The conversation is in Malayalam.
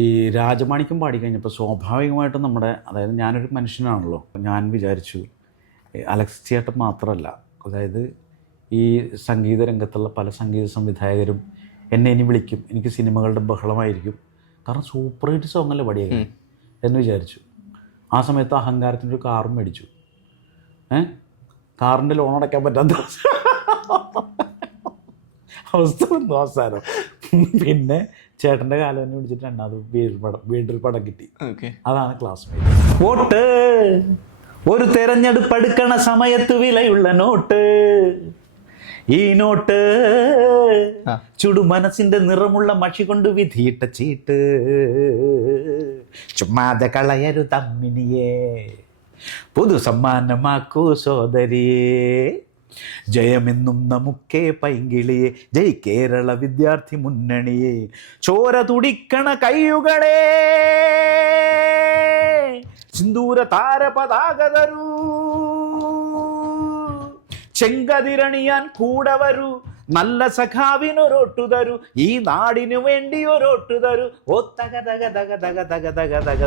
ഈ രാജമാണിക്യം പാടിക്കഴിഞ്ഞപ്പോൾ സ്വാഭാവികമായിട്ടും നമ്മുടെ, അതായത് ഞാനൊരു മനുഷ്യനാണല്ലോ, ഞാൻ വിചാരിച്ചു അലക്സ് ചേട്ടൻ മാത്രമല്ല, അതായത് ഈ സംഗീത രംഗത്തുള്ള പല സംഗീത സംവിധായകരും എന്നെ ഇനി വിളിക്കും, എനിക്ക് സിനിമകളുടെ ബഹളമായിരിക്കും, കാരണം സൂപ്പർ ഹിറ്റ് സോങ്ങല്ലേ പാടിയത് എന്ന് വിചാരിച്ചു. ആ സമയത്ത് അഹങ്കാരത്തിൻ്റെ ഒരു കാറും മേടിച്ചു. കാറിൻ്റെ ലോൺ അടയ്ക്കാൻ പറ്റാത്ത അവസ്ഥ വന്നു അവസാനം. പിന്നെ ചേട്ടൻ്റെ കാലം തന്നെ പിടിച്ചിട്ട് രണ്ടാമത് വീണ്ടൊരു പടം കിട്ടി. അതാണ് ക്ലാസ്മേറ്റ്. വോട്ട് ഒരു തെരഞ്ഞെടുപ്പ് എടുക്കണ സമയത്ത് വിലയുള്ള നോട്ട്, ഈ നോട്ട് ചുടു മനസ്സിന്റെ നിറമുള്ള മഷി കൊണ്ട് വിധിയിട്ട ചീട്ട്, ചുമ്മാതെ കളയരു തമ്മിനിയെ, പുതു സമ്മാനമാക്കൂ സോദരിയെ, ജയമെന്നും നമുക്കേ പൈങ്കിളിയെ, ജയ് കേരള വിദ്യാർത്ഥി മുന്നണിയെ, ചോര തുടിക്കണ കയ്യുകളെ, സിന്ദൂര താര പതാക തരൂ, ചെങ്കതിരണിയാൻ കൂടെ വരൂ, നല്ല സഖാവിനൊരോട്ടു തരൂ, ഈ നാടിനു വേണ്ടി ഒരോട്ടു തരൂ, ഓ തക തക തക തക തക തക തക.